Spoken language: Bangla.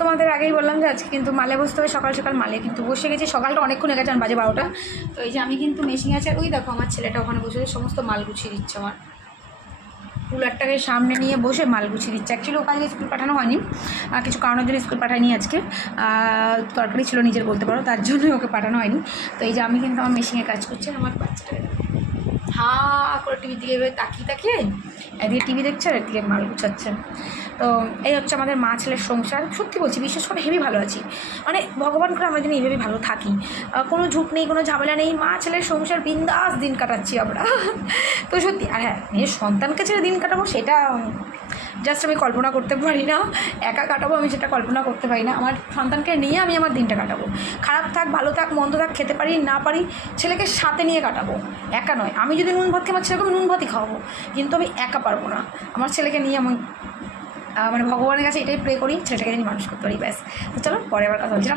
তোমাদের আগেই বললাম যে আজকে কিন্তু মালে বসতে হবে, সকাল সকাল মালে কিন্তু বসে গেছি। সকালটা অনেকক্ষণ হয়ে গেছে, বাজে 12টা। তো এই যে আমি কিন্তু মেশিন আছে, ওই দেখো আমার ছেলেটা ওখানে বসে সমস্ত মাল গুছিয়ে দিচ্ছে। আমার কুলারটাকে সামনে নিয়ে বসে মাল গুছিয়ে দিচ্ছে। অ্যাকচুয়ালি ওকে আজকে স্কুল পাঠানো হয়নি, কিছু কারণের জন্য স্কুল পাঠায়নি আজকে। তরকারি ছিল নিজের বলতে পারো, তার জন্যই ওকে পাঠানো হয়নি। তো এই যে আমি কিন্তু আমার মেশিনে কাজ করছি। আমার বাচ্চাটাকে হা করে টিভির দিকে এভাবে তাকিয়ে তাকিয়ে একদিকে টিভি দেখছে আর একদিকে মাল গুছাচ্ছে। তো এই হচ্ছে আমাদের মা ছেলের সংসার। সত্যি বলছি, বিশেষ করে হেভি ভালো আছি, মানে ভগবান করে আমরা যেন এইভাবে ভালো থাকি, কোনো ঝুঁক নেই, কোনো ঝামেলা নেই, মা ছেলের সংসার বিন্দাস দিন কাটাচ্ছি আমরা। তো সত্যি, আর হ্যাঁ, নিজের সন্তানকে ছেড়ে দিন কাটাবো সেটা জাস্ট আমি কল্পনা করতে পারি না। একা কাটাবো আমি সেটা কল্পনা করতে পারি না। আমার সন্তানকে নিয়ে আমি আমার দিনটা কাটাবো। খারাপ থাক, ভালো থাক, মন্দ থাক, খেতে পারি না পারি, ছেলেকে সাথে নিয়ে কাটাবো, একা নয়। আমি যদি নুন ভাত খাই, আমার ছেলেকে আমি নুন ভাতই খাওয়াবো, কিন্তু আমি একা পারবো না। আমার ছেলেকে নিয়ে আমি মানে ভগবানের কাছে এটাই প্রে করি, ছেলেটাকে যদি মানুষ করতে পারি, ব্যাস। তো চলো পরে আবার কথা বলছি।